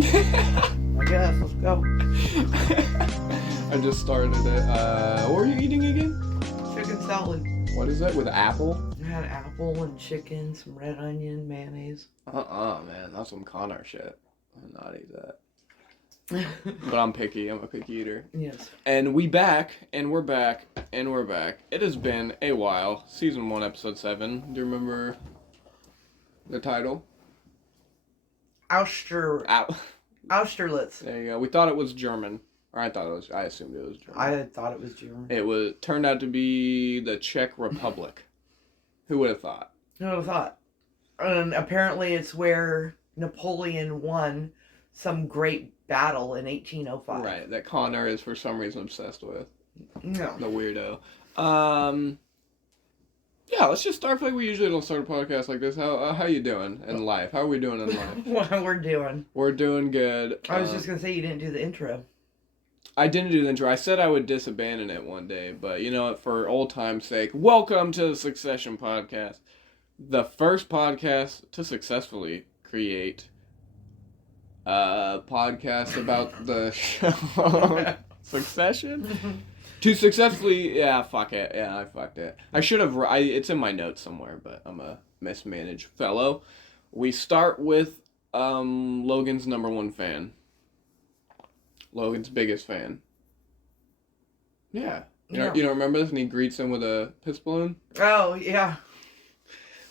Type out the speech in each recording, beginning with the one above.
I guess. Let's go. I just started it. What were you eating again? Chicken salad. What is that, with apple? I had apple and chicken, some red onion, mayonnaise. Man. That's some Connor shit. I'm not eat that. But I'm picky. I'm a picky eater. Yes. And we're back. It has been a while. Season 1, Episode 7. Do you remember the title? Austerlitz. There you go. We thought it was German. Or I assumed it was German. I thought it was German. Turned out to be the Czech Republic. Who would have thought? Who would have thought? And apparently it's where Napoleon won some great battle in 1805. Right, that Connor is for some reason obsessed with. No. The weirdo. Yeah, let's just start like we usually don't start a podcast like this. How you doing in life? How are we doing in life? What we're doing. We're doing good. I was just going to say you didn't do the intro. I didn't do the intro. I said I would disabandon it one day, but you know what? For old time's sake, welcome to the Succession Podcast. The first podcast to successfully create a podcast about the show Succession. To successfully, fuck it. Yeah, I fucked it. I should have, it's in my notes somewhere, but I'm a mismanaged fellow. We start with Logan's number one fan. Logan's biggest fan. Yeah. You don't remember this? And he greets him with a piss balloon? Oh, yeah.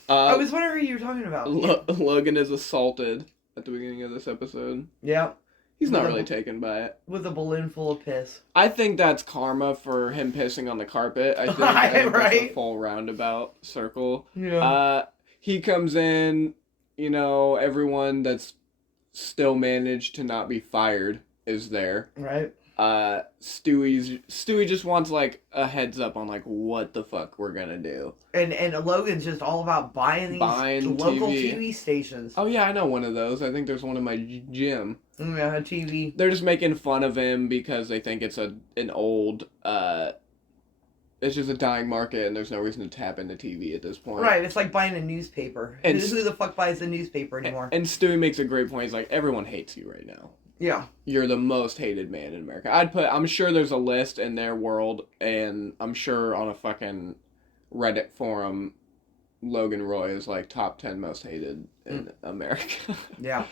I was wondering who you were talking about. Logan is assaulted at the beginning of this episode. Yeah. He's not really taken by it. With a balloon full of piss. I think that's karma for him pissing on the carpet. I think that's a full roundabout circle. Yeah. He comes in, everyone that's still managed to not be fired is there. Right. Stewie just wants like a heads up on like what the fuck we're gonna do. And Logan's just all about buying these local TV stations. Oh yeah, I know one of those. I think there's one in my gym. Yeah, a TV. They're just making fun of him because they think it's an old it's just a dying market and there's no reason to tap into TV at this point. Right, it's like buying a newspaper. And who the fuck buys a newspaper anymore? And Stewie makes a great point. He's like, everyone hates you right now. Yeah. You're the most hated man in America. I'm sure there's a list in their world, and I'm sure on a fucking Reddit forum, Logan Roy is like top 10 most hated in America. Yeah.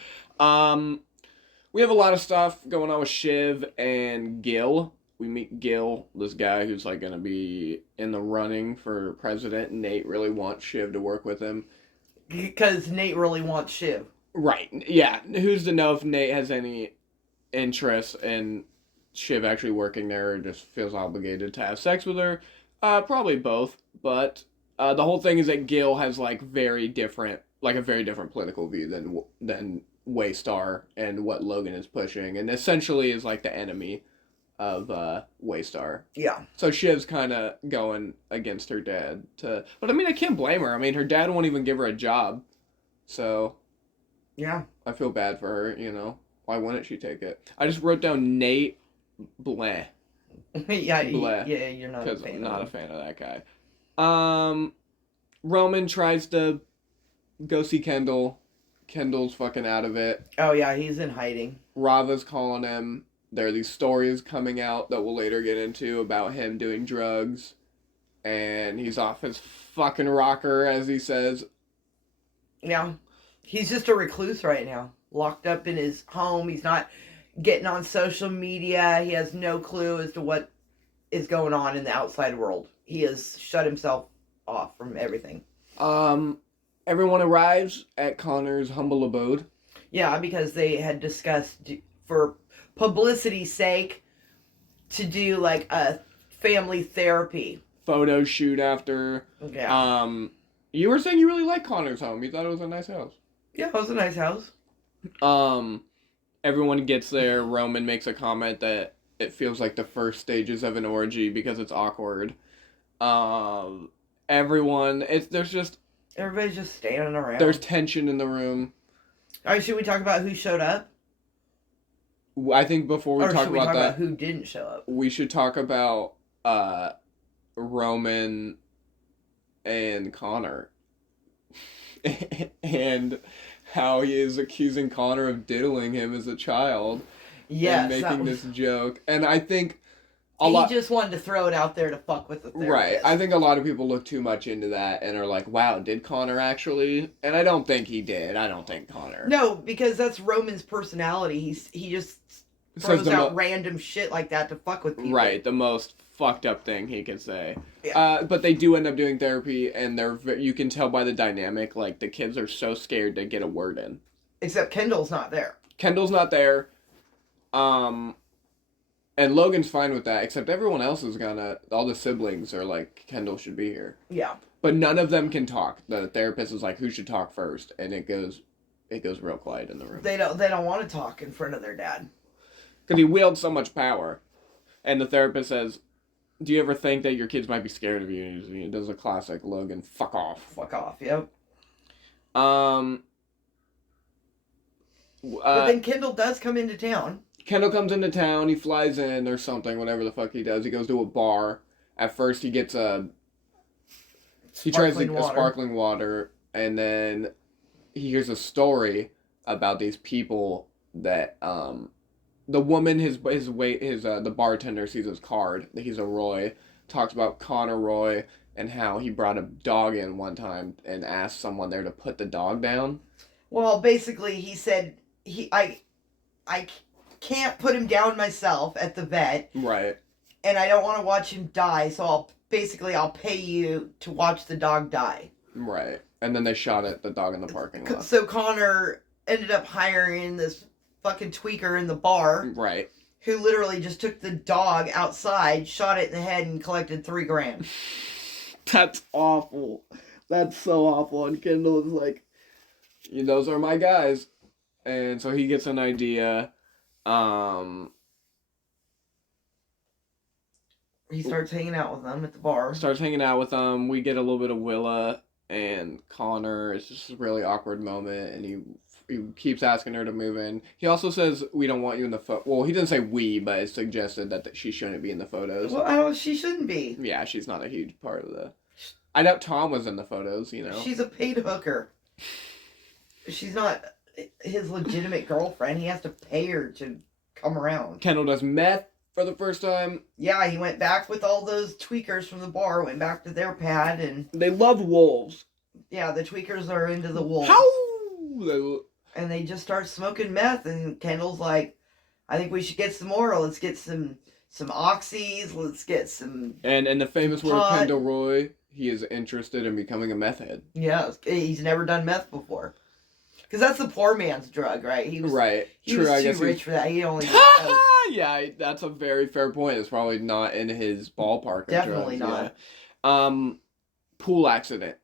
We have a lot of stuff going on with Shiv and Gil. We meet Gil, this guy who's like going to be in the running for president. Nate really wants Shiv to work with him. Because Nate really wants Shiv. Right, yeah. Who's to know if Nate has any interest in Shiv actually working there or just feels obligated to have sex with her? Probably both, but the whole thing is that Gil has a very different political view than Waystar and what Logan is pushing, and essentially is like the enemy of Waystar. Yeah. So Shiv's kind of going against her dad but I mean, I can't blame her. I mean, her dad won't even give her a job, so... Yeah. I feel bad for her, Why wouldn't she take it? I just wrote down Nate Bleh. Yeah, Bleh. Yeah, you're not a fan of him. Because I'm not a fan of that guy. Roman tries to go see Kendall. Kendall's fucking out of it. Oh, yeah, he's in hiding. Rava's calling him. There are these stories coming out that we'll later get into about him doing drugs. And he's off his fucking rocker, as he says. Yeah. He's just a recluse right now, locked up in his home. He's not getting on social media. He has no clue as to what is going on in the outside world. He has shut himself off from everything. Everyone arrives at Connor's humble abode. Yeah, because they had discussed, for publicity's sake, to do like a family therapy photo shoot after. Yeah. You were saying you really like Connor's home. You thought it was a nice house. Yeah, it was a nice house. Everyone gets there. Roman makes a comment that it feels like the first stages of an orgy because it's awkward. Everybody's just standing around. There's tension in the room. Alright, should we talk about who showed up? I think before we talk about who didn't show up, we should talk about Roman and Connor. And how he is accusing Connor of diddling him as a child. Yes, and making this joke. And I think he just wanted to throw it out there to fuck with the therapist. Right. I think a lot of people look too much into that and are like, wow, did Connor actually? And I don't think he did. I don't think Connor. No, because that's Roman's personality. He just throws out random shit like that to fuck with people. Right. The most fucked up thing he could say. Yeah. But they do end up doing therapy, and you can tell by the dynamic, like, the kids are so scared to get a word in. Except Kendall's not there. Kendall's not there. And Logan's fine with that, except everyone else is all the siblings are like, Kendall should be here. Yeah. But none of them can talk. The therapist is like, who should talk first? And it goes real quiet in the room. They don't want to talk in front of their dad. Because he wields so much power. And the therapist says, do you ever think that your kids might be scared of you? And he does a classic Logan, fuck off. Fuck off, yep. But then Kendall does come into town. Kendall comes into town, he flies in or something, whatever the fuck he does. He goes to a bar. At first he gets a sparkling water, and then he hears a story about these people that the woman the bartender sees his card. He's a Roy, talks about Connor Roy and how he brought a dog in one time and asked someone there to put the dog down. Well, basically he said I can't put him down myself at the vet. Right. And I don't want to watch him die, so I'll pay you to watch the dog die. Right. And then they shot at the dog in the parking lot. So Connor ended up hiring this fucking tweaker in the bar. Right. Who literally just took the dog outside, shot it in the head, and collected $3,000. That's awful. That's so awful. And Kendall is like, those are my guys. And so he gets an idea. He starts hanging out with them at the bar. We get a little bit of Willa and Connor. It's just a really awkward moment, and he keeps asking her to move in. He also says, we don't want you in the photo. Well, he didn't say we, but it's suggested that she shouldn't be in the photos. Well, she shouldn't be. Yeah, she's not a huge part of the... I doubt Tom was in the photos, She's a paid hooker. She's not his legitimate girlfriend. He has to pay her to come around. Kendall does meth for the first time. Yeah, he went back with all those tweakers from the bar, went back to their pad, and... They love wolves. Yeah, the tweakers are into the wolves. How? And they just start smoking meth, and Kendall's like, I think we should get some more. Let's get some oxys. Let's get some... And the famous word of Kendall Roy, he is interested in becoming a meth head. Yeah, he's never done meth before. Because that's the poor man's drug, right? He was too rich for that. He only... Yeah, that's a very fair point. It's probably not in his ballpark. Definitely not. Yeah. Pool accident.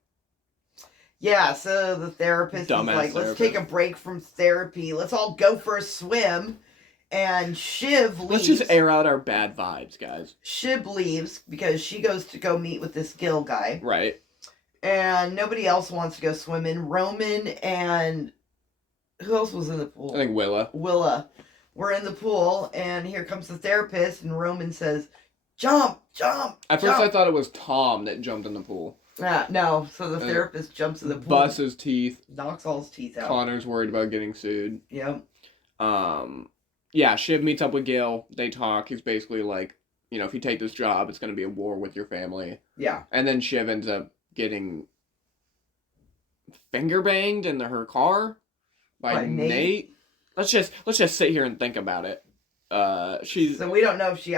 Yeah, so the therapist is like, let's take a break from therapy. Let's all go for a swim. And Shiv leaves. Let's just air out our bad vibes, guys. Shiv leaves because she goes to go meet with this Gil guy. Right. And nobody else wants to go swimming. Roman and... Who else was in the pool? I think Willa. We're in the pool, and here comes the therapist, and Roman says, jump. At first I thought it was Tom that jumped in the pool. No, so the therapist jumps in the pool. Busts his teeth. Knocks all his teeth out. Connor's worried about getting sued. Yep. Yeah, Shiv meets up with Gil. They talk. He's basically like, if you take this job, it's going to be a war with your family. Yeah. And then Shiv ends up getting finger banged in her car by Nate. Let's just sit here and think about it. So we don't know if she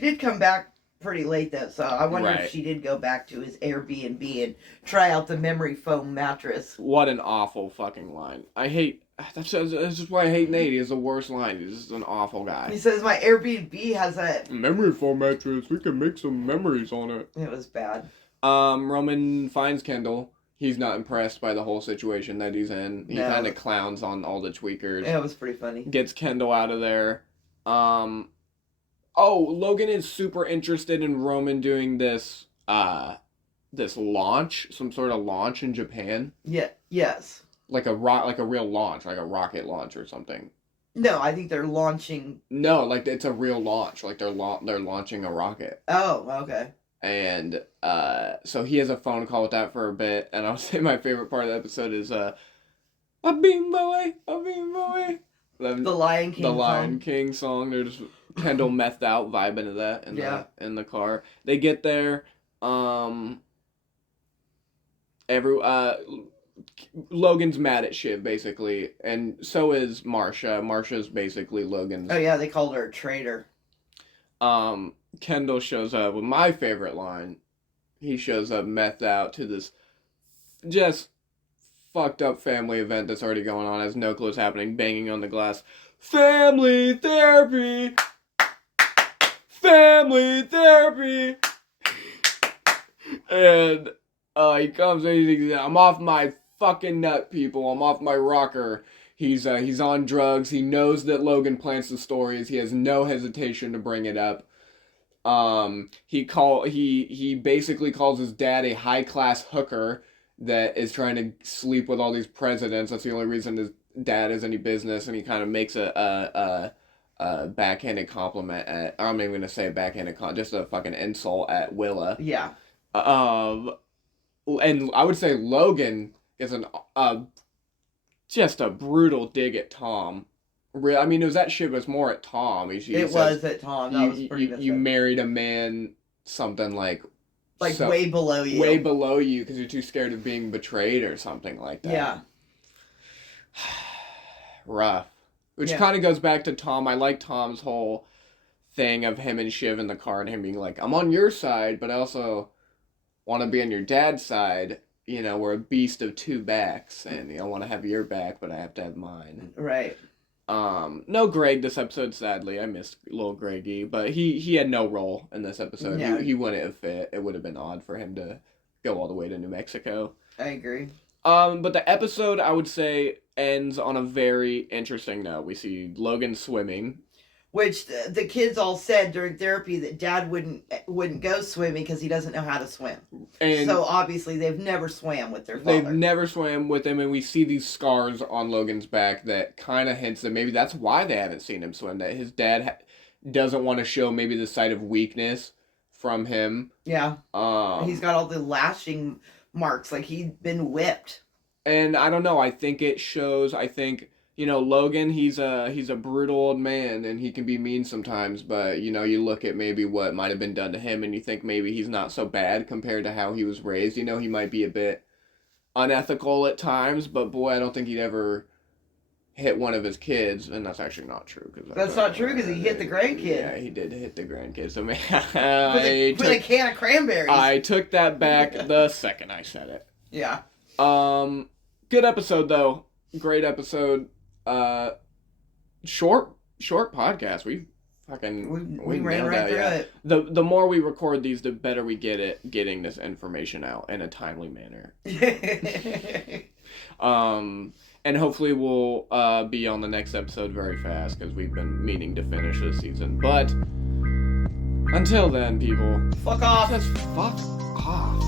did come back pretty late though, so I wonder if she did go back to his Airbnb and try out the memory foam mattress. What an awful fucking line. That's just why I hate Nate. He has the worst line. He's just an awful guy. He says, my Airbnb has a... memory foam mattress. We can make some memories on it. It was bad. Roman finds Kendall. He's not impressed by the whole situation that he's in. He kind of clowns on all the tweakers. Yeah, it was pretty funny. Gets Kendall out of there. Logan is super interested in Roman doing this launch, some sort of launch in Japan. Yeah, yes. Like a real launch, like a rocket launch or something. No, I think they're launching... No, like it's a real launch. Like they're launching a rocket. Oh, okay. And so he has a phone call with that for a bit, and I would say my favorite part of the episode is A bimbo, a bimbo. The Lion King The song. Lion King song. They're just Kendall methed out, vibing to that in the car. They get there. Logan's mad at Shiv basically, and so is Marsha. Marsha's basically Logan's. Oh yeah, they called her a traitor. Kendall shows up with my favorite line. He shows up methed out to this just fucked up family event that's already going on, has no clue what's happening, banging on the glass. Family therapy! Family therapy! And he comes and he's like, I'm off my fucking nut, people. I'm off my rocker. He's on drugs. He knows that Logan plants the stories. He has no hesitation to bring it up. He basically calls his dad a high-class hooker that is trying to sleep with all these presidents. That's the only reason his dad has any business, and he kind of makes a backhanded compliment at, I'm not even gonna say backhanded just a fucking insult at Willa. Yeah. And I would say Logan is just a brutal dig at Tom. I mean, it was that shit was more at Tom. It was at Tom. That was pretty you married a man something like way below you. Way below you because you're too scared of being betrayed or something like that. Yeah. Rough. Which kind of goes back to Tom. I like Tom's whole thing of him and Shiv in the car and him being like, I'm on your side, but I also want to be on your dad's side. You know, we're a beast of two backs, and I want to have your back, but I have to have mine. Right. No Greg this episode, sadly. I missed little Greggy, but he had no role in this episode. Yeah. He wouldn't have fit. It would have been odd for him to go all the way to New Mexico. I agree. But the episode, I would say, ends on a very interesting note. We see Logan swimming. Which the kids all said during therapy that Dad wouldn't go swimming because he doesn't know how to swim. And so obviously they've never swam with their father. They've never swam with him, and we see these scars on Logan's back that kind of hints that maybe that's why they haven't seen him swim. That his dad doesn't want to show maybe the side of weakness from him. Yeah. He's got all the lashing marks, like he'd been whipped. And I don't know. I think it shows. I think. You know, Logan, he's a brutal old man, and he can be mean sometimes, but, you know, you look at maybe what might have been done to him, and you think maybe he's not so bad compared to how he was raised. You know, he might be a bit unethical at times, but, boy, I don't think he'd ever hit one of his kids, and that's actually not true. That's not true, because he hit the grandkid. Yeah, he did hit the grandkid, so man, with a can of cranberries. I took that back the second I said it. Yeah. Good episode, though. Great episode. Short podcast. We ran right through it. The more we record these, the better we get at getting this information out in a timely manner. And hopefully we'll be on the next episode very fast because we've been meaning to finish this season. But until then, people, fuck off. Just fuck off.